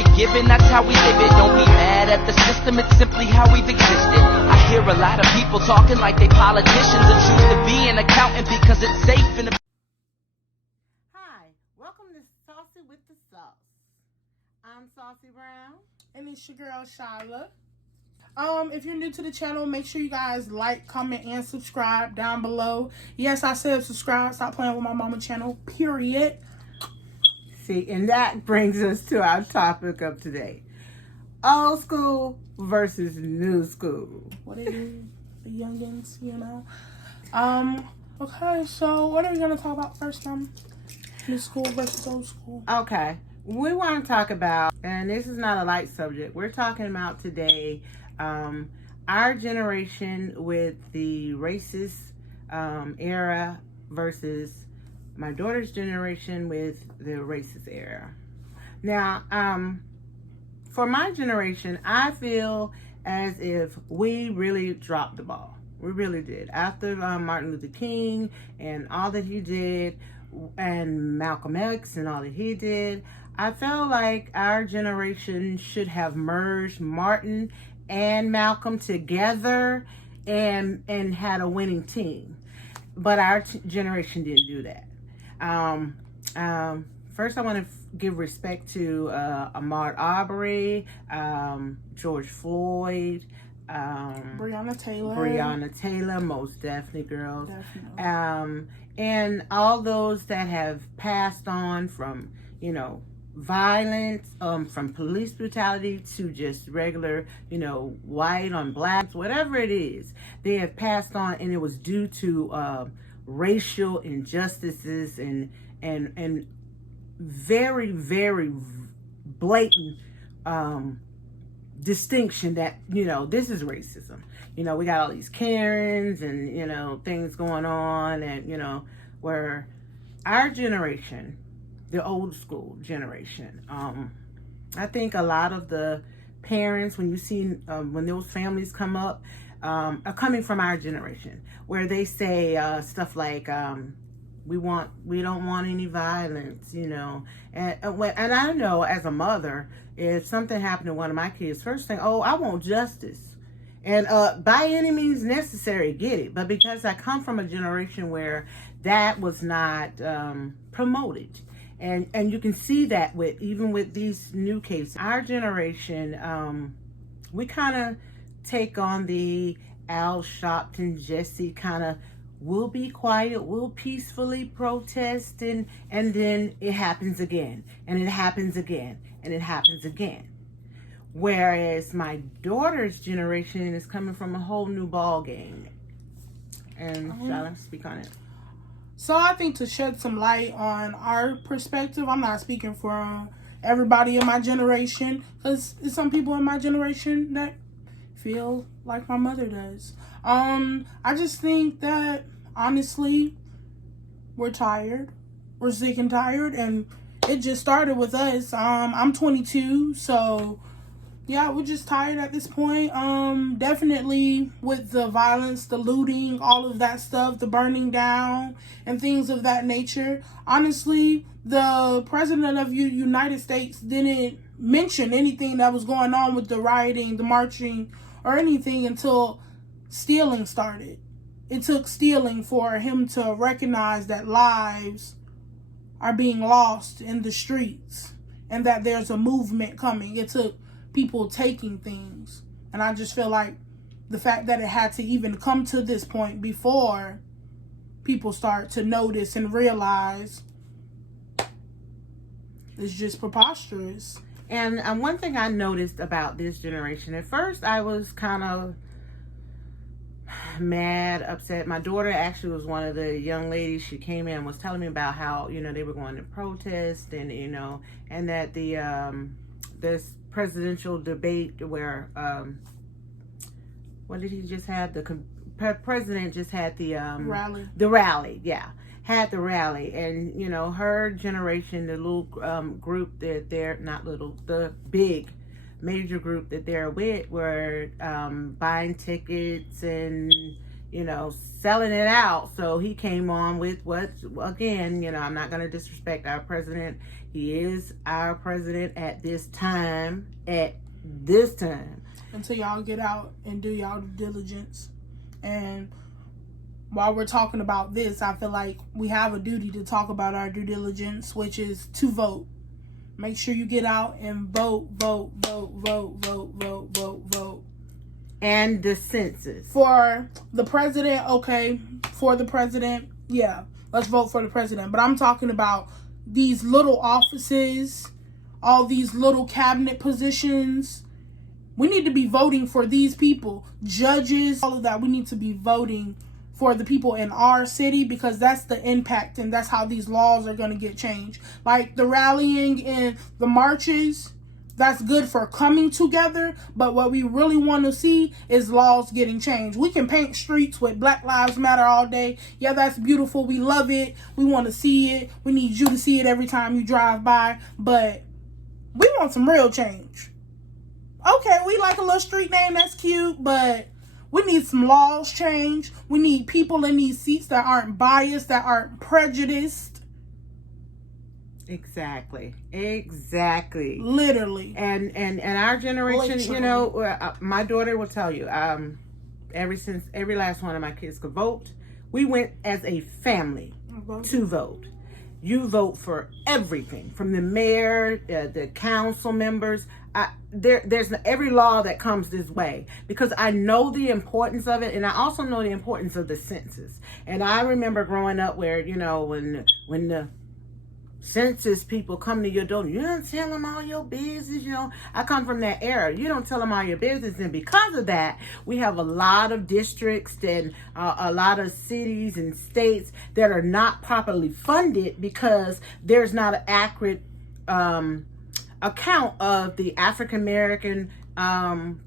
you're given, that's how we live it. Don't be mad at the system, it's simply how we've existed. I hear a lot of people talking like they politicians and choose to be an accountant because it's safe in the... Hi, welcome to Saucy with the Sauce. I'm Saucey Brown. And it's your girl, Shyla. If you're new to the channel, make sure you guys like, comment, and subscribe down below. Yes, I said subscribe. Stop playing with my mama channel, period. See, and that brings us to our topic of today. Old school versus new school. What are you, the youngins, you know? Okay, so what are we going to talk about first, new school versus old school? Okay, we want to talk about, and this is not a light subject, we're talking about today our generation with the racist era versus my daughter's generation with the racist era. Now, for my generation, I feel as if we really dropped the ball. We really did. After Martin Luther King and all that he did, and Malcolm X and all that he did, I felt like our generation should have merged Martin and Malcolm together and had a winning team. But our generation didn't do that. First, I want to give respect to Ahmaud Arbery, George Floyd, Breonna Taylor, most definitely, girls. Definitely. And all those that have passed on from, violence, from police brutality to just regular, white on blacks, whatever it is, they have passed on, and it was due to racial injustices and very, very blatant distinction that, this is racism. We got all these Karens and, things going on, and, where our generation, the old school generation, I think a lot of the parents, when you see, when those families come up, are coming from our generation, where they say stuff like, we don't want any violence, and I know as a mother, if something happened to one of my kids, first thing, I want justice, and by any means necessary, get it. But because I come from a generation where that was not promoted, and you can see that even with these new cases, our generation, we kind of take on the Al Sharpton, Jesse kind of, we'll be quiet, we'll peacefully protest, and then it happens again, and it happens again, and it happens again. Whereas my daughter's generation is coming from a whole new ball game. And shall I speak on it? So I think to shed some light on our perspective, I'm not speaking for everybody in my generation, because there's some people in my generation that feel like my mother does. I just think that, honestly, we're tired. We're sick and tired, and it just started with us. I'm 22, so yeah, we're just tired at this point. Definitely with the violence, the looting, all of that stuff, the burning down, and things of that nature. Honestly, the president of the United States didn't mention anything that was going on with the rioting, the marching, or anything until stealing started. It took stealing for him to recognize that lives are being lost in the streets and that there's a movement coming. It took people taking things. And I just feel like the fact that it had to even come to this point before people start to notice and realize is just preposterous. And one thing I noticed about this generation, at first I was kind of mad, upset. My daughter actually was one of the young ladies. She came in and was telling me about how, they were going to protest, and, and that this presidential debate where, what did he just have? The president just had the rally. The rally, yeah. Had the rally, and her generation, the little group that they're not little, the big major group that they're with were buying tickets and selling it out. So he came on with what, again, I'm not going to disrespect our president. He is our president at this time. Until y'all get out and do y'all due diligence. And while we're talking about this, I feel like we have a duty to talk about our due diligence, which is to vote. Make sure you get out and vote. And the census. For the president, okay. For the president, yeah. Let's vote for the president. But I'm talking about these little offices, all these little cabinet positions. We need to be voting for these people. Judges, all of that. We need to be voting for the people in our city, because that's the impact and that's how these laws are going to get changed. Like the rallying and the marches, that's good for coming together, but what we really want to see is laws getting changed. We can paint streets with Black Lives Matter all day. Yeah, that's beautiful. We love it. We want to see it. We need you to see it every time you drive by, but we want some real change. Okay, we like a little street name, that's cute, but we need some laws changed. We need people in these seats that aren't biased, that aren't prejudiced. Exactly. Literally. And our generation, Literally. you know, my daughter will tell you, since every last one of my kids could vote, we went as a family to vote. You vote for everything, from the mayor, the council members. There's every law that comes this way, because I know the importance of it, and I also know the importance of the census. And I remember growing up where, you know, when the census people come to your door, you don't tell them all your business. You know, I come from that era. You don't tell them all your business, and because of that, we have a lot of districts and a lot of cities and states that are not properly funded because there's not an accurate account of the African American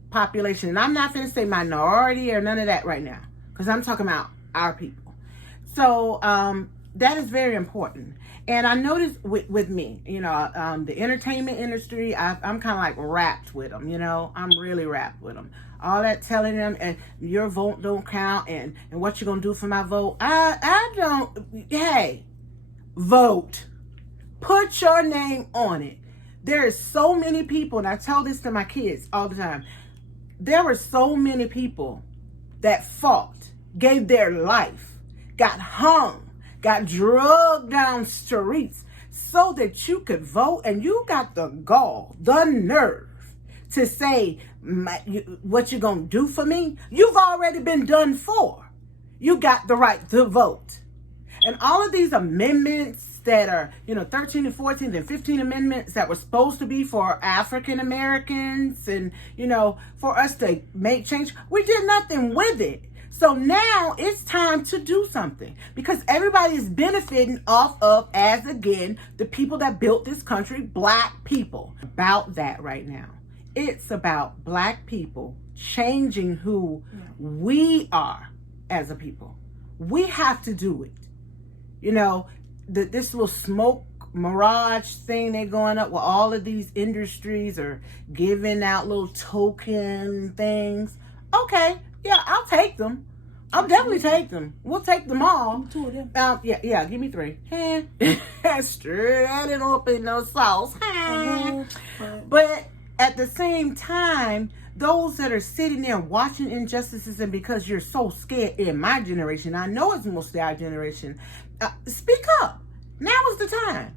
population. And I'm not going to say minority or none of that right now, because I'm talking about our people. So that is very important. And I noticed with me, you know, the entertainment industry, I'm kind of like wrapped with them, you know. I'm really wrapped with them. All that telling them, and your vote don't count, and what you're going to do for my vote. I don't, hey, vote. Put your name on it. There is so many people, and I tell this to my kids all the time. There were so many people that fought, gave their life, got hung, got drugged down streets so that you could vote, and you got the gall, the nerve to say what you're going to do for me. You've already been done for. You got the right to vote. And all of these amendments that are, you know, 13 and 14 and 15 amendments that were supposed to be for African Americans and, you know, for us to make change, we did nothing with it. So now it's time to do something, because everybody is benefiting off of, as again, the people that built this country, Black people. About that right now. It's about Black people changing who we are as a people. We have to do it. You know, this little smoke mirage thing they're going up with all of these industries are giving out little token things. Okay. Yeah, I'll take them. I'll definitely take them. We'll take them all. 2 of them. Yeah, give me 3. Stir it up in no sauce. But at the same time, those that are sitting there watching injustices, and because you're so scared, in my generation, I know it's mostly our generation, speak up. Now is the time.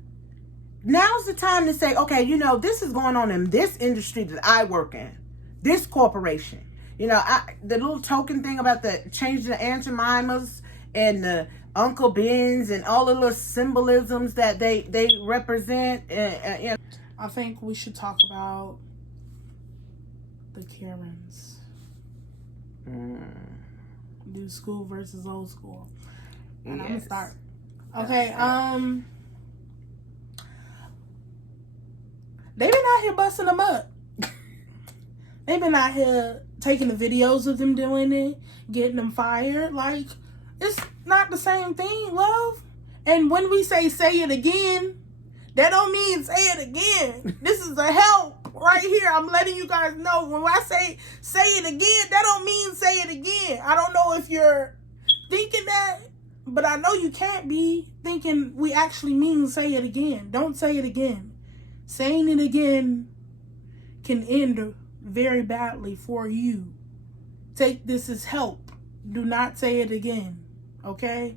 Now's the time to say, okay, you know, this is going on in this industry that I work in, this corporation. You know, the little token thing about the changing the Aunt Jemimas and the Uncle Bens and all the little symbolisms that they represent. You know. I think we should talk about the Karens. New school versus old school. And I'm gonna start. Okay, they've been out here busting them up. They've been out here taking the videos of them doing it, getting them fired. Like, it's not the same thing, love. And when we say it again, that don't mean say it again. This is a help right here. I'm letting you guys know. When I say it again, that don't mean say it again. I don't know if you're thinking that, But I know you can't be thinking we actually mean say it again. Don't say it again. Saying it again can end very badly for you. Take this as help. Do not say it again. Okay?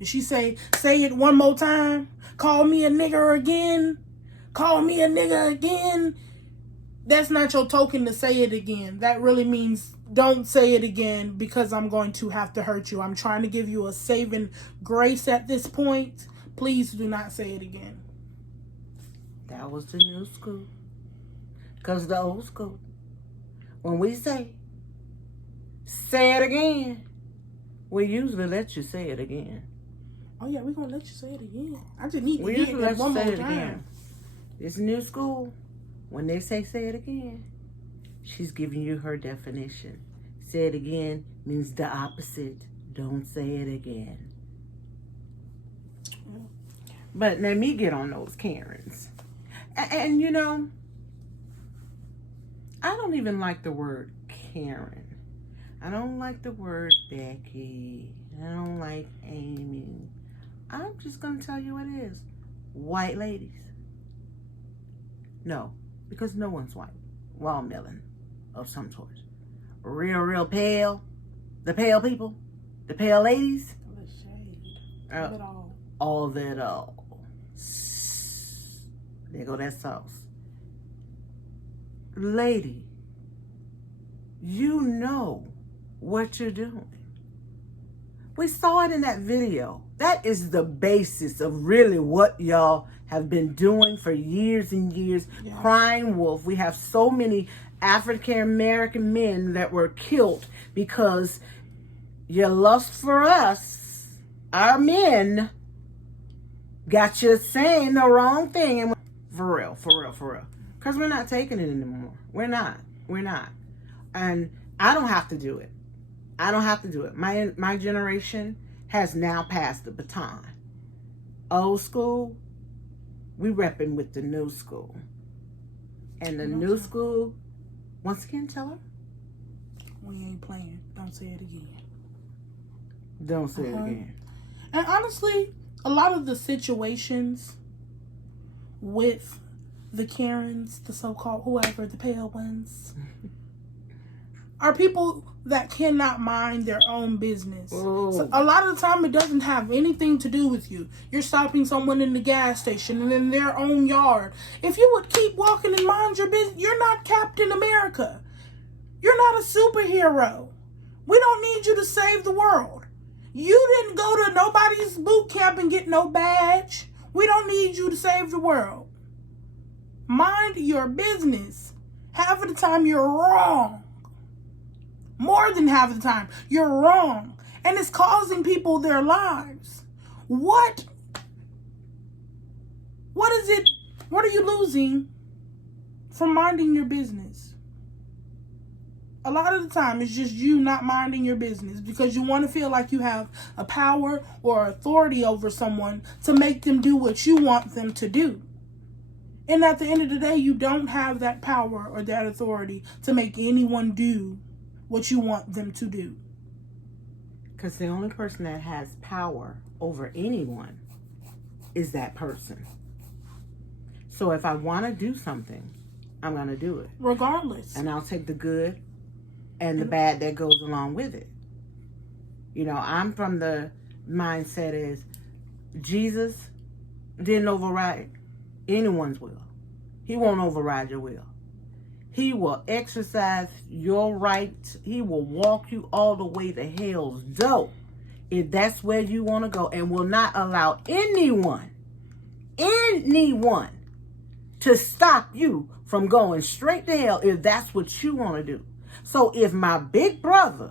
If she say it one more time, call me a nigger again, call me a nigga again, that's not your token to say it again. That really means don't say it again because I'm going to have to hurt you. I'm trying to give you a saving grace at this point. Please do not say it again. That was the new school. Because the old school, when we say it again, we usually let you say it again. Oh yeah, we're going to let you say it again. I just need to We hear usually it let you one say more it time. again. This new school, when they say it again, she's giving you her definition. Say it again means the opposite. Don't say it again. But let me get on those Karens. And you know, I don't even like the word Karen. I don't like the word Becky. I don't like Amy. I'm just going to tell you what it is. White ladies. No, because no one's white. Well, melon of some sort. Real pale. The pale people. The pale ladies. The shade of it all. All that all. There go that sauce. Lady, you know what you're doing. We saw it in that video. That is the basis of really what y'all have been doing for years and years. Yes. Crying wolf. We have so many African American men that were killed because your lust for us, our men, got you saying the wrong thing. And for real. Because we're not taking it anymore. We're not. And I don't have to do it. My generation has now passed the baton. Old school, we repping with the new school. And the new school, once again, tell her. We ain't playing. Don't say it again. Don't say it again. And honestly, a lot of the situations with the Karens, the so-called whoever, the pale ones, are people that cannot mind their own business. So a lot of the time, it doesn't have anything to do with you. You're stopping someone in the gas station and in their own yard. If you would keep walking and mind your business, you're not Captain America. You're not a superhero. We don't need you to save the world. You didn't go to nobody's boot camp and get no badge. We don't need you to save the world. Mind your business. Half of the time, you're wrong. More than half of the time, you're wrong. And it's causing people their lives. What is it? What are you losing from minding your business? A lot of the time, it's just you not minding your business because you want to feel like you have a power or authority over someone to make them do what you want them to do. And at the end of the day, you don't have that power or that authority to make anyone do what you want them to do. Because the only person that has power over anyone is that person. So if I want to do something, I'm going to do it. Regardless. And I'll take the good and the bad that goes along with it. You know, I'm from the mindset is Jesus didn't override anyone's will. He won't override your will. He will exercise your right. He will walk you all the way to hell's door if that's where you want to go, and will not allow anyone to stop you from going straight to hell if that's what you want to do. So if my big brother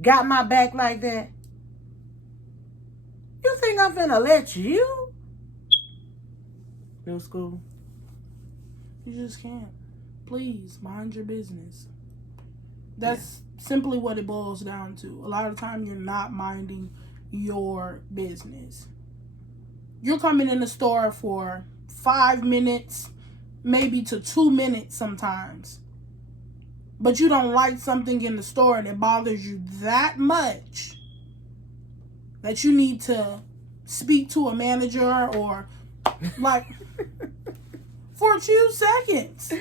got my back like that, you think I'm finna let you? No school. You just can't. Please, mind your business. That's simply what it boils down to. A lot of the time, you're not minding your business. You're coming in the store for 5 minutes, maybe to 2 minutes sometimes. But you don't like something in the store and it bothers you that much that you need to speak to a manager or like for a few seconds.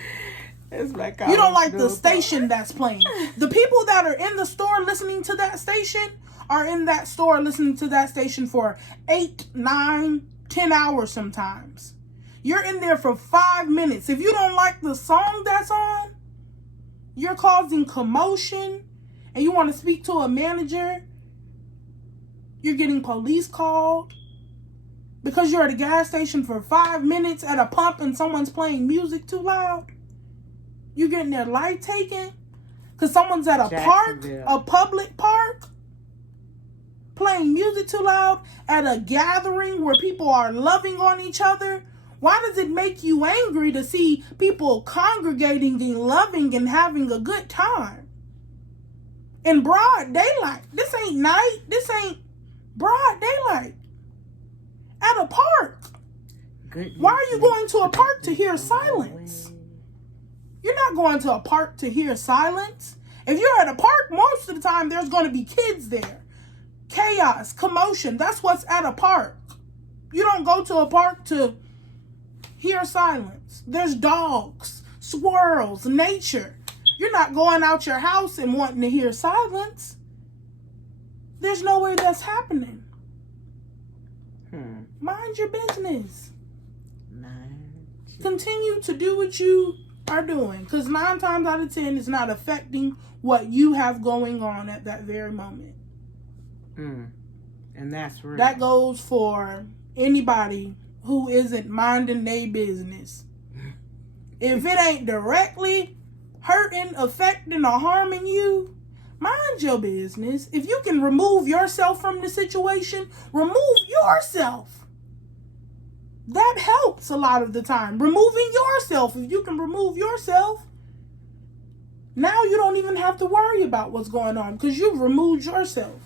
It's like you don't like the station that's playing. The people that are in the store listening to that station are in that store listening to that station for 8, 9, 10 hours sometimes. You're in there for 5 minutes. If you don't like the song that's on, you're causing commotion, and you want to speak to a manager, you're getting police called because you're at a gas station for 5 minutes at a pump and someone's playing music too loud. You're getting their light taken because someone's at a park, a public park, playing music too loud at a gathering where people are loving on each other. Why does it make you angry to see people congregating and loving and having a good time? In broad daylight. This ain't night. This ain't broad daylight. At a park. Why are you going to a park to hear silence? You're not going to a park to hear silence. If you're at a park, most of the time there's going to be kids there. Chaos, commotion. That's what's at a park. You don't go to a park to hear silence. There's dogs, squirrels, nature. You're not going out your house and wanting to hear silence. There's nowhere that's happening. Mind your business. Continue to do what you are doing, because 9 times out of 10 it's not affecting what you have going on at that very moment. And that's real. That goes for anybody who isn't minding their business. If it ain't directly hurting, affecting, or harming you, mind your business. If you can remove yourself from the situation, remove yourself. That helps a lot of the time. Removing yourself. If you can remove yourself, now you don't even have to worry about what's going on because you've removed yourself.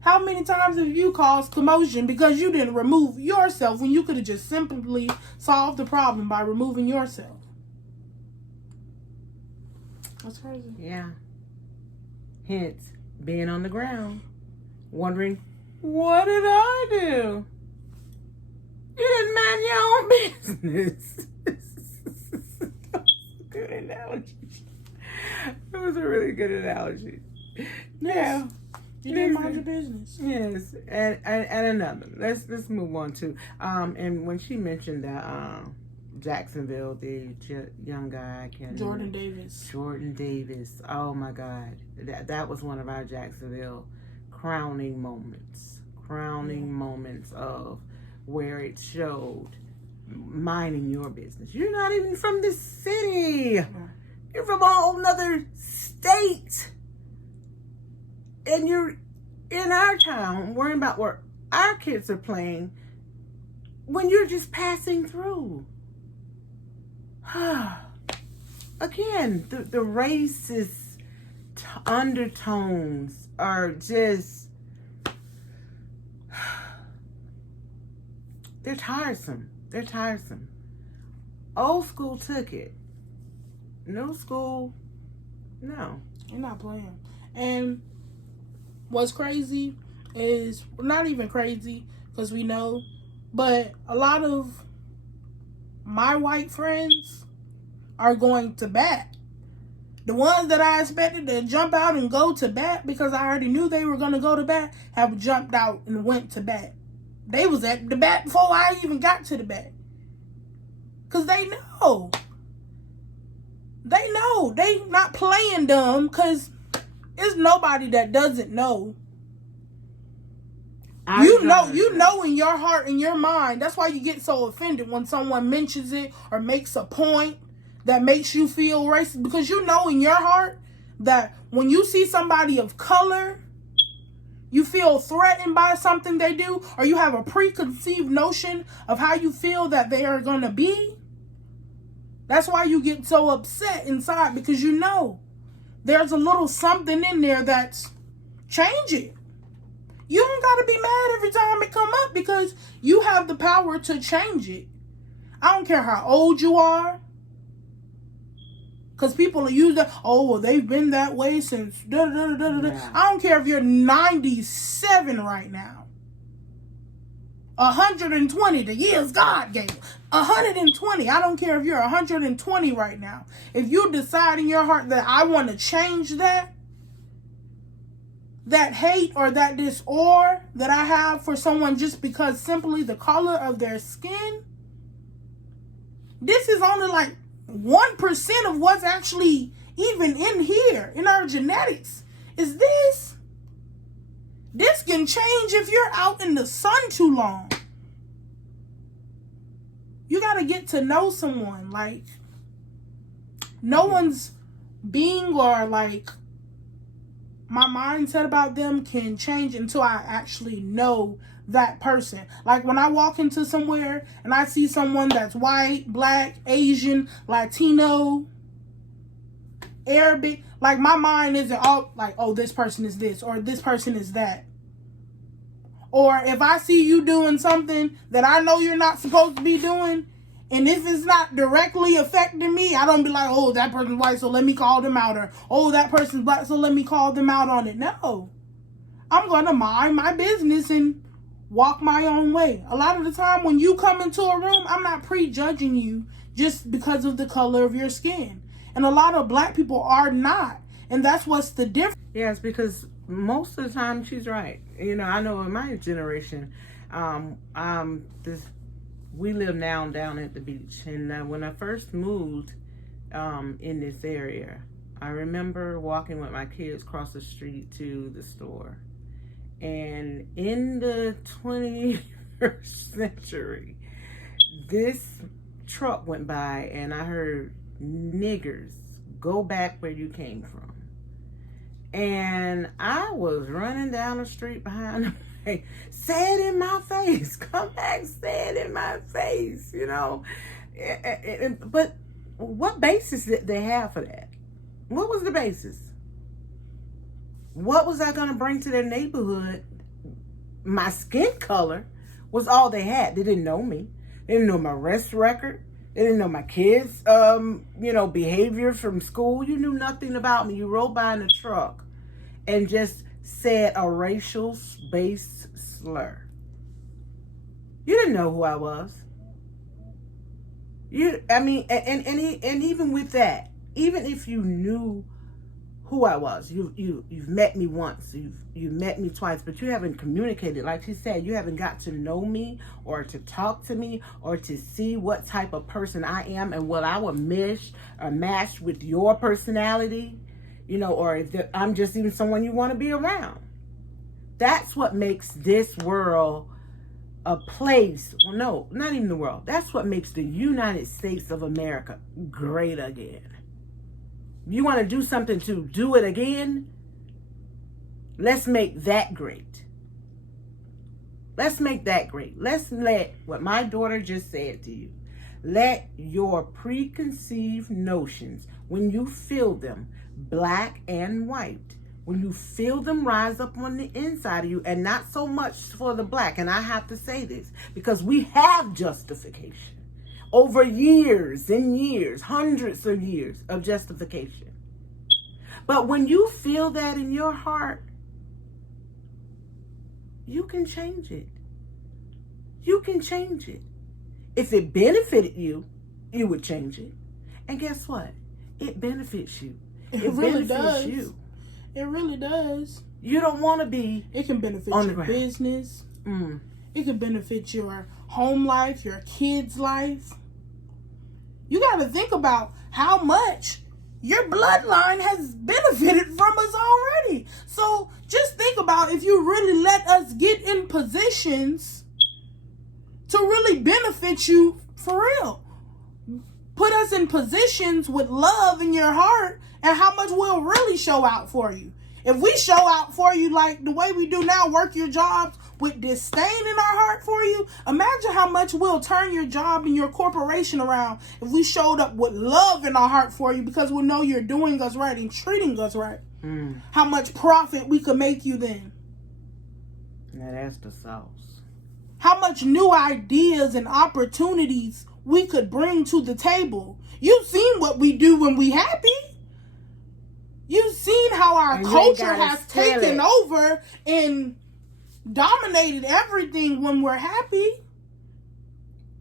How many times have you caused commotion because you didn't remove yourself when you could have just simply solved the problem by removing yourself? That's crazy. Yeah. Hence, being on the ground, wondering, what did I do? You didn't mind your own business. Good analogy. It was a really good analogy. Yeah. You didn't mind your business. Yes. And another. Let's move on to and when she mentioned that Jacksonville, the young guy, Jordan Davis. Oh my God. That was one of our Jacksonville crowning moments of where it showed minding your business. You're not even from this city. You're from a whole nother state. And you're in our town worrying about where our kids are playing when you're just passing through. Again, the racist undertones are just... They're tiresome. Old school took it. New school, no. You're not playing. And what's crazy is, not even crazy because we know, but a lot of my white friends are going to bat. The ones that I expected to jump out and go to bat because I already knew they were going to go to bat have jumped out and went to bat. They was at the bat before I even got to the bat. Because they know. They not playing dumb because there's nobody that doesn't know. You know in your heart and your mind. That's why you get so offended when someone mentions it or makes a point that makes you feel racist. Because you know in your heart that when you see somebody of color, you feel threatened by something they do, or you have a preconceived notion of how you feel that they are going to be. That's why you get so upset inside, because you know there's a little something in there that's changing. You don't got to be mad every time it come up because you have the power to change it. I don't care how old you are. Because people use that, oh, well, they've been that way since da-da-da-da-da. Yeah. I don't care if you're 97 right now. 120, the years God gave. 120, I don't care if you're 120 right now. If you decide in your heart that I want to change that hate or that disorder that I have for someone just because simply the color of their skin, this is only like 1% of what's actually even in here, in our genetics, is this. This can change if you're out in the sun too long. You got to get to know someone. Like, no one's being or like my mindset about them can change until I actually know that person. Like when I walk into somewhere and I see someone that's white, black, Asian, Latino, Arabic, like my mind isn't all like, oh, this person is this or this person is that. Or if I see you doing something that I know you're not supposed to be doing, and if it's not directly affecting me, I don't be like, oh, that person's white, so let me call them out. Or, oh, that person's black, so let me call them out on it. No. I'm going to mind my business and walk my own way. A lot of the time when you come into a room, I'm not prejudging you just because of the color of your skin. And a lot of black people are not. And that's what's the difference. Yes, because most of the time she's right. You know, I know in my generation, we live now down at the beach. And when I first moved in this area, I remember walking with my kids across the street to the store. And in the 21st century, this truck went by and I heard, niggers, go back where you came from. And I was running down the street behind them, like, say it in my face, come back, say it in my face, you know. But what basis did they have for that? What was the basis? What was I going to bring to their neighborhood? My skin color was all they had. They didn't know me. They didn't know my arrest record. They didn't know my kids' behavior from school. You knew nothing about me. You rode by in a truck and just said a racial-based slur. You didn't know who I was. And even with that, even if you knew who I was, you've met me once, you've met me twice, but you haven't communicated. Like she said, you haven't got to know me or to talk to me or to see what type of person I am and what I would match with your personality, you know, or if I'm just even someone you want to be around. That's what makes this world a place. Well, no, not even the world. That's what makes the United States of America great again. You want to do something to do it again? Let's make that great. Let's make that great. Let's let what my daughter just said to you. Let your preconceived notions, when you feel them, black and white, when you feel them rise up on the inside of you, and not so much for the black. And I have to say this because we have justification. Over years and years, hundreds of years of justification. But when you feel that in your heart, you can change it. You can change it. If it benefited you, you would change it. And guess what? It benefits you. It really does. You. It really does. You don't want to be. It can benefit on your the business. Mm. It can benefit your home life, your kids' life. You got to think about how much your bloodline has benefited from us already. So just think about if you really let us get in positions to really benefit you for real. Put us in positions with love in your heart and how much we'll really show out for you. If we show out for you like the way we do now, work your jobs with disdain in our heart for you, imagine how much we'll turn your job and your corporation around if we showed up with love in our heart for you because we know you're doing us right and treating us right. Mm. How much profit we could make you then. Now that's the sauce. How much new ideas and opportunities we could bring to the table. You've seen what we do when we happy. You've seen how our culture has taken over and dominated everything when we're happy.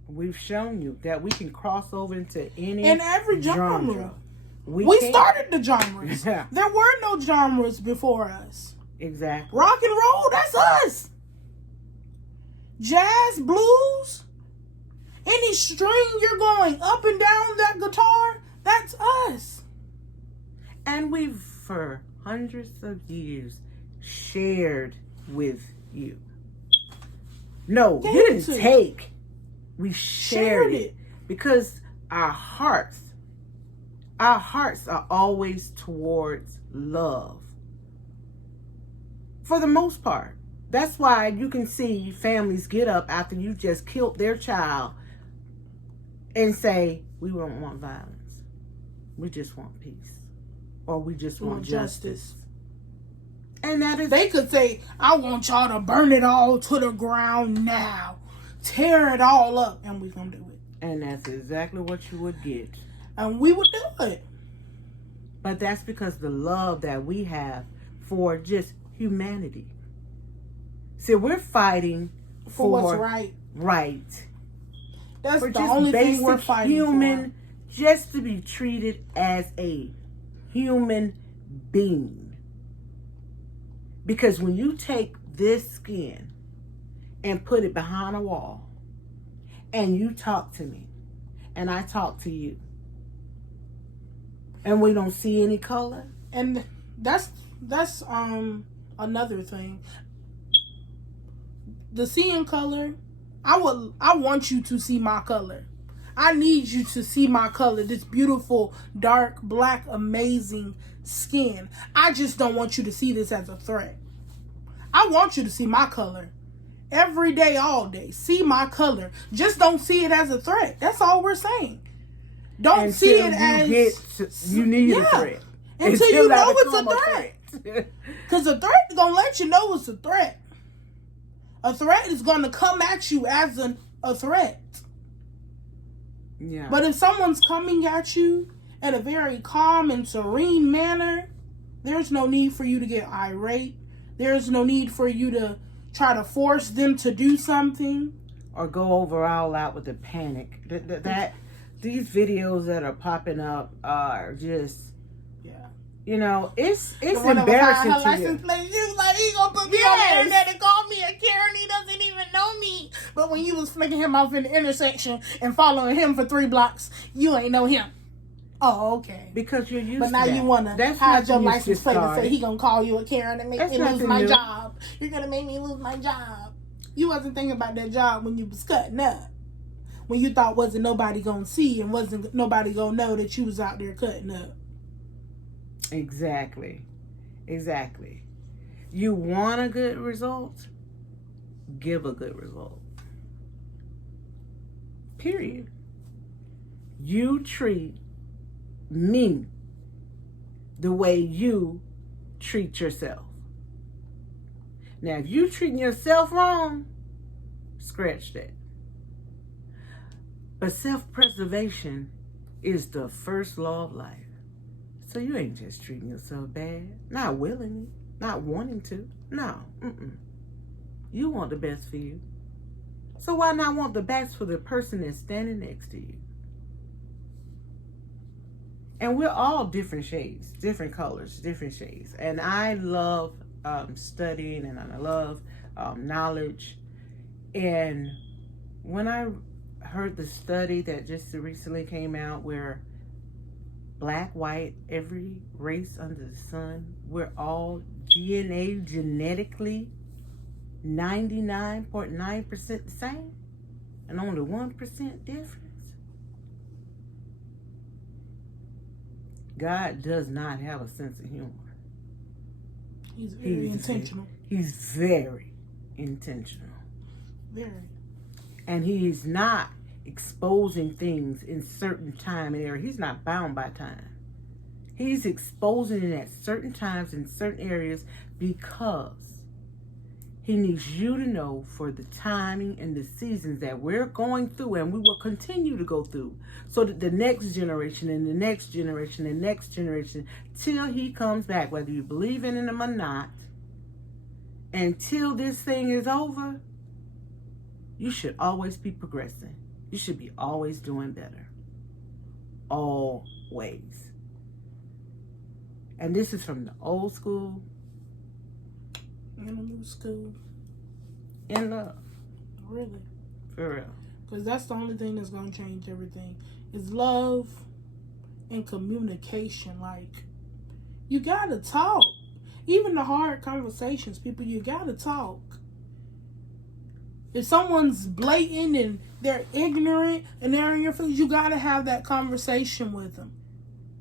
We've shown you that we can cross over into any in every genre. We can. started the genres. There were no genres before us. Exactly. Rock and roll, that's us. Jazz, blues, any string you're going up and down that guitar, that's us. And we've, for hundreds of years, shared with you. No, you didn't take. We shared it. Because our hearts are always towards love. For the most part. That's why you can see families get up after you just killed their child and say, we don't want violence. We just want peace. Or we just want justice. And that is... They could say, I want y'all to burn it all to the ground now. Tear it all up. And we're going to do it. And that's exactly what you would get. And we would do it. But that's because the love that we have for just humanity. See, we're fighting for what's right. Right. That's for the only thing we're fighting for. Just to be treated as a human being. Because when you take this skin and put it behind a wall, and you talk to me, and I talk to you, and we don't see any color. And that's another thing. The seeing color, I want you to see my color. I need you to see my color, this beautiful, dark, black, amazing skin. I just don't want you to see this as a threat. I want you to see my color. Every day, all day. See my color. Just don't see it as a threat. That's all we're saying. Don't see it as... You need a threat. Until you know it's a threat. Because a threat is going to let you know it's a threat. A threat is going to come at you as a threat. Yeah. But if someone's coming at you in a very calm and serene manner, there's no need for you to get irate. There's no need for you to try to force them to do something. Or go over all out with the panic. These videos that are popping up are just... You know, it's embarrassing to license plate. She was like, he gonna put me on the internet and call me a Karen. He doesn't even know me. But when you was flicking him off in the intersection and following him for 3 blocks, you ain't know him. Oh, okay. Because you're used to that. But now you want to hide your license plate and say he gonna call you a Karen and make me lose my job. You're gonna make me lose my job. You wasn't thinking about that job when you was cutting up. When you thought wasn't nobody gonna see and wasn't nobody gonna know that you was out there cutting up. Exactly. You want a good result? Give a good result. Period. You treat me the way you treat yourself. Now, if you treating yourself wrong, scratch that. But self-preservation is the first law of life. So you ain't just treating yourself bad. Not willingly. Not wanting to. No. You want the best for you. So why not want the best for the person that's standing next to you? And we're all different shades, different colors, different shades. And I love studying and I love knowledge. And when I heard the study that just recently came out where black, white, every race under the sun, we're all DNA genetically 99.9% the same and only 1% difference. God does not have a sense of humor. He's very intentional. He's very intentional. Very. And he's not exposing things in certain time and area. He's not bound by time. He's exposing it at certain times in certain areas because He needs you to know for the timing and the seasons that we're going through and we will continue to go through, so that the next generation and the next generation and next generation, till he comes back, whether you believe in him or not, until this thing is over, you should always be progressing. You should be always doing better. Always. And this is from the old school. In the new school. In love. Really. For real. Because that's the only thing that's going to change everything. Is love and communication. Like, you got to talk. Even the hard conversations, people, you got to talk. If someone's blatant and they're ignorant and they're in your feelings, you got to have that conversation with them.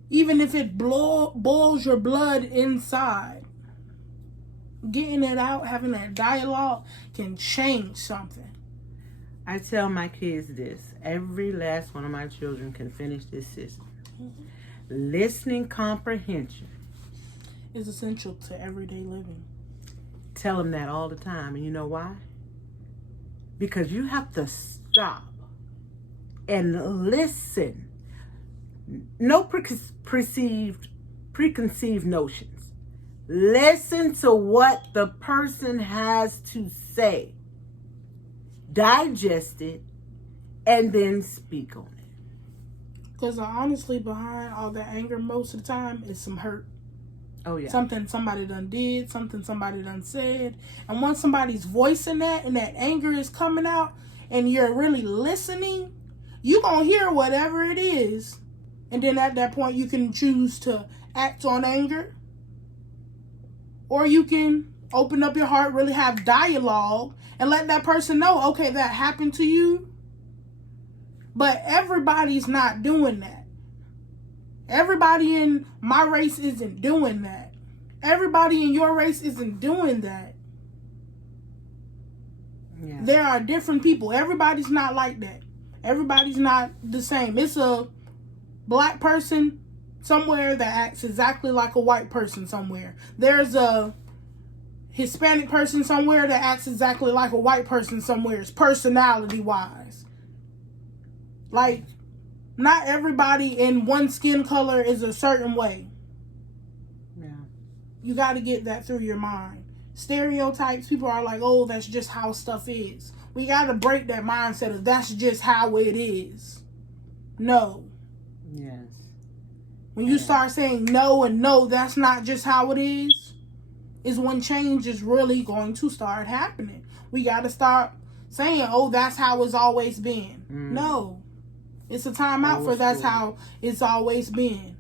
Even if it boils your blood inside. Getting it out, having that dialogue can change something. I tell my kids this. Every last one of my children can finish this system. Mm-hmm. Listening comprehension Is essential to everyday living. Tell them that all the time. And you know why? Because you have to stop and listen. No preconceived notions. Listen to what the person has to say. Digest it and then speak on it. Because honestly, behind all that anger most of the time is some hurt. Oh, yeah. Something somebody done did, something somebody done said. And once somebody's voicing that and that anger is coming out and you're really listening, you're going to hear whatever it is. And then at that point, you can choose to act on anger. Or you can open up your heart, really have dialogue, and let that person know, okay, that happened to you. But everybody's not doing that. Everybody in my race isn't doing that. Everybody in your race isn't doing that. Yeah. There are different people. Everybody's not like that. Everybody's not the same. It's a black person somewhere that acts exactly like a white person somewhere. There's a Hispanic person somewhere that acts exactly like a white person somewhere, personality-wise. Like, not everybody in one skin color is a certain way. Yeah. You got to get that through your mind. Stereotypes, people are like, oh, that's just how stuff is. We got to break that mindset of that's just how it is. No. Yes. When you start saying no and no, that's not just how it is when change is really going to start happening. We got to start saying, oh, that's how it's always been. No. It's a time out for that's how it's always been.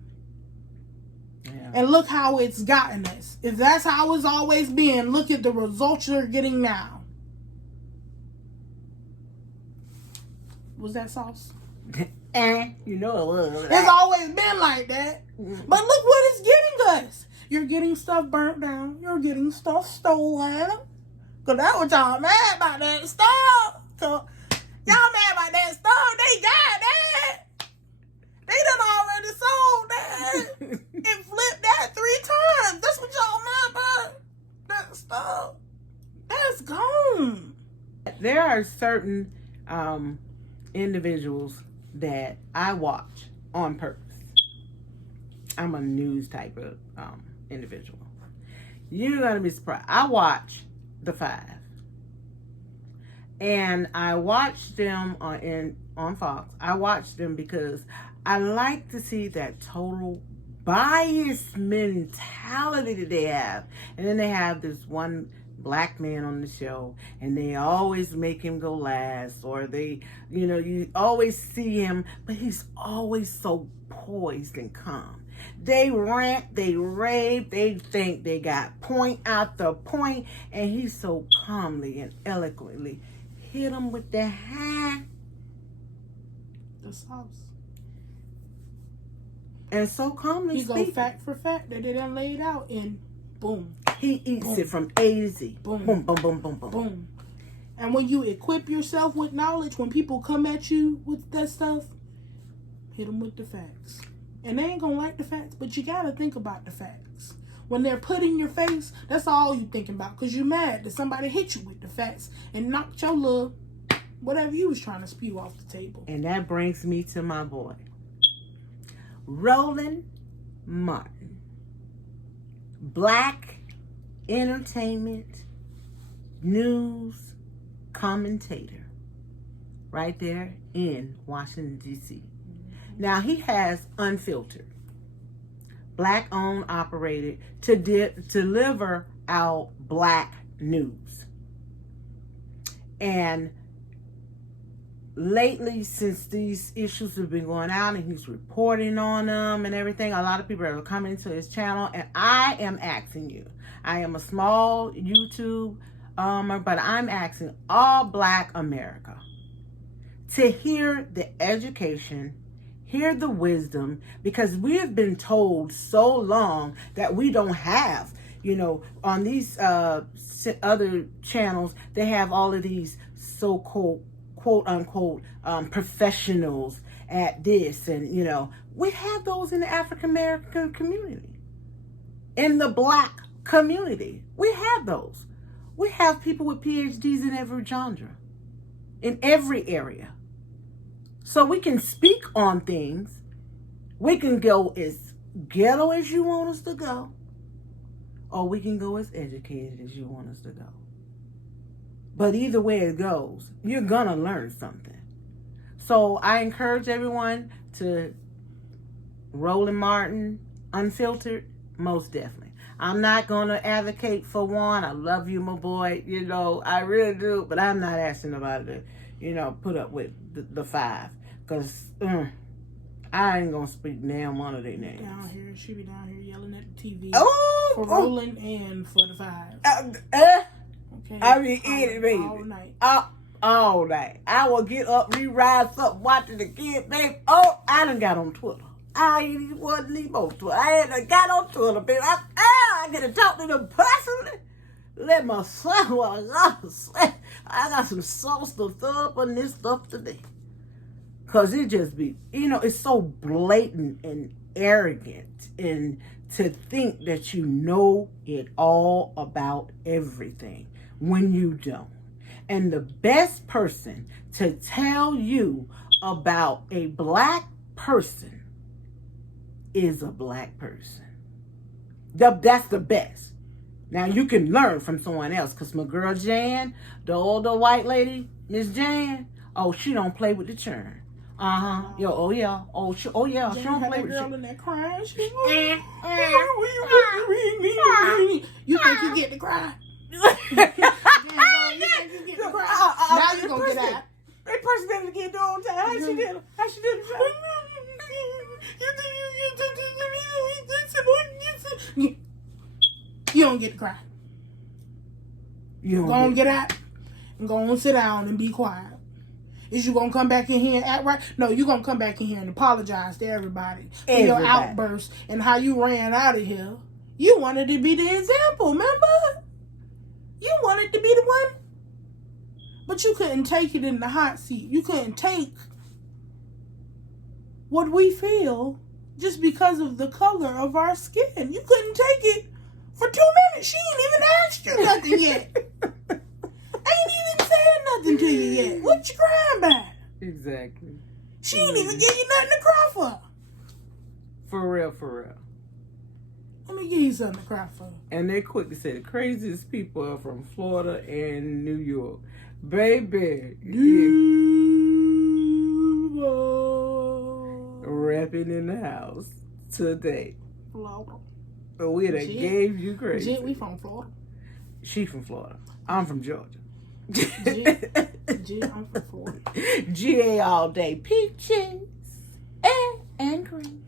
Yeah. And look how it's gotten us. If that's how it's always been, look at the results you're getting now. Was that sauce? You know it was. It's always been like that. But look what it's getting us. You're getting stuff burnt down. You're getting stuff stolen. Because that's what y'all mad about that stuff. So, y'all mad about that stuff. They got that. They done already sold that. And flipped that 3 times. That's what y'all mad about. That stuff. That's gone. There are certain individuals that I watch on purpose. I'm a news type of individual. You're going to be surprised. I watch The Five. And I watch them on Fox. I watch them because I like to see that total bias mentality that they have. And then they have this one black man on the show and they always make him go last, or they, you always see him, but he's always so poised and calm. They rant, they rave, they think they got point after point, and he so calmly and eloquently hit him with the hand. The sauce. And so calmly He go fact for fact that they done laid out and boom. He eats it from A to Z. Boom. Boom, boom, boom, boom, boom. Boom. And when you equip yourself with knowledge, when people come at you with that stuff, hit them with the facts. And they ain't gonna like the facts, but you gotta think about the facts. when they're put in your face, that's all you thinking about. Because you're mad that somebody hit you with the facts and knocked your little whatever you was trying to spew off the table. And that brings me to my boy, Roland Martin. Black entertainment news commentator right there in Washington, D.C. Now, he has Unfiltered, black owned, operated, to deliver out black news. And lately, since these issues have been going out and he's reporting on them and everything, a lot of people are coming to his channel, and I am asking you. I am a small YouTube but I'm asking all black America to hear the education, hear the wisdom, because we have been told so long that we don't have, on these other channels, they have all of these so-called quote unquote professionals at this, and we have those in the African American community, in the black community. We have those. We have people with PhDs in every genre, in every area. So we can speak on things. We can go as ghetto as you want us to go, or we can go as educated as you want us to go. But either way it goes, you're going to learn something. So I encourage everyone to Roland Martin, Unfiltered, most definitely. I'm not going to advocate for one. I love you, my boy. I really do. But I'm not asking nobody to, put up with the 5. Because I ain't going to speak damn one of their names. Down here. She be down here yelling at the TV. Oh! For Roland and for the 5. Okay. I mean, eat baby. All night. All night. I will get up, re-ride something, watching the kid, baby. Oh, I done got on Twitter. I ain't wasn't even on Twitter. I ain't got on Twitter, baby. I get to talk to them personally. Let my son, I got some sauce to throw up on this stuff today. Because it just be, it's so blatant and arrogant, and to think that you know it all about everything when you don't. And the best person to tell you about a black person is a black person. That's the best. Now you can learn from someone else, because my girl Jan, the older white lady, Miss Jan, she don't play with the churn. She don't play with the girl in that crying. You think you get to cry? Now you gonna get out. That person didn't get on time. How she did? You don't get to cry. You gonna get out and go and sit down and be quiet. Is you gonna come back in here and act right? No, you gonna come back in here and apologize to everybody for your outburst and how you ran out of here. You wanted to be the example, remember? You wanted to be the one. But you couldn't take it in the hot seat. You couldn't take what we feel just because of the color of our skin. You couldn't take it for 2 minutes. She ain't even asked you nothing yet. Ain't even said nothing to you yet. What you crying about? Exactly. She ain't even give you nothing to cry for. For real. Let me give you something to cry for. And they quick to say the craziest people are from Florida and New York. Baby. Rapping in the house today. Florida. But we done gave you crazy. We from Florida. She from Florida. I'm from Georgia. I'm from Florida. GA all day. Peaches and cream.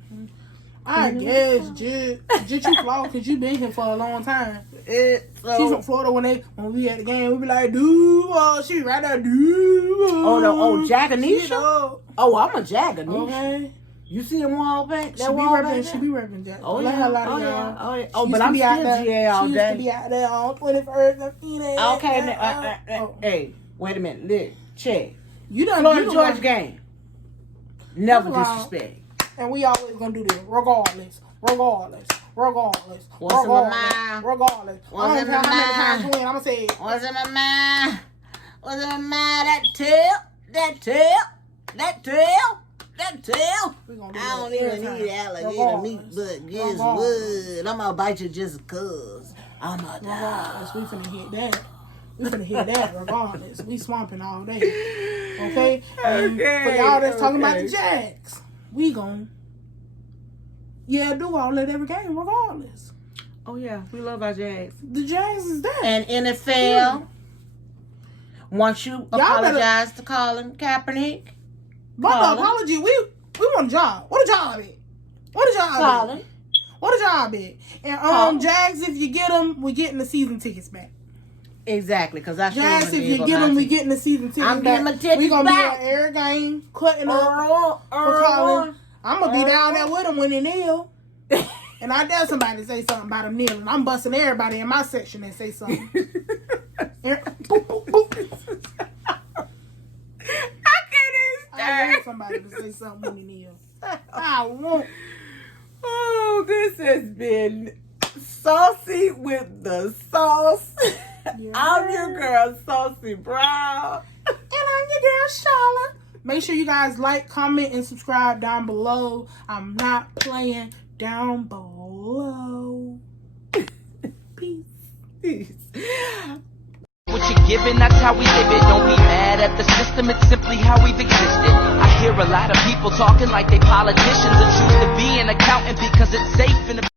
I guess, Jit, you flawed because you been here for a long time. She's from Florida. When we at the game, we be like, Duval. She right there, Duval. Jaganisha? Oh, I'm a Jaganisha. Okay. You see them wall back? She be repping Jack. Oh, yeah. Oh, but I'm still GA all day. She used to be out there on 21st and Okay, hey, wait a minute. Look, check. You done Florida Georgia game. Never disrespect. And we always gonna do this, regardless. Regardless. What's in my mind? Regardless. What's I in don't care my how many times mind? you win, I'ma say it. What's in my mind? What's in my mind? That tail. We gonna do I that don't every even time. need alligator meat, Regardless. but guess Regardless. what? I'm gonna bite you just cause I'm a dog. Regardless, we finna hit that. We finna hit that regardless. We swamping all day. Okay? For y'all that's talking about the Jags, we gon' do all that every game regardless. Oh yeah, we love our Jags. The Jags is that. And NFL, once you apologize to Colin Kaepernick, But the apology, we want a job. What a job is? What a job Colin. is? What a job is? And Colin. Jags, if you get them, we getting the season tickets back. Exactly, because I Jags, if you get them, we getting the season tickets I'm back. getting my tickets We gonna back. be at every game, cutting up for Colin. I'm gonna be down there with him when he kneel. And I dare somebody to say something about him kneeling. I'm busting everybody in my section that say something. Boop, boop, boop. I want somebody to say something when he kneels. I won't. Oh, this has been Saucy with the Sauce. Yeah. I'm your girl, Saucey Brown. And I'm your girl, Shyla. Make sure you guys like, comment, and subscribe down below. I'm not playing down below. Peace. Peace. What you're giving, that's how we live it. Don't be mad at the system, it's simply how we've existed. I hear a lot of people talking like they politicians and choose to be an accountant because it's safe in the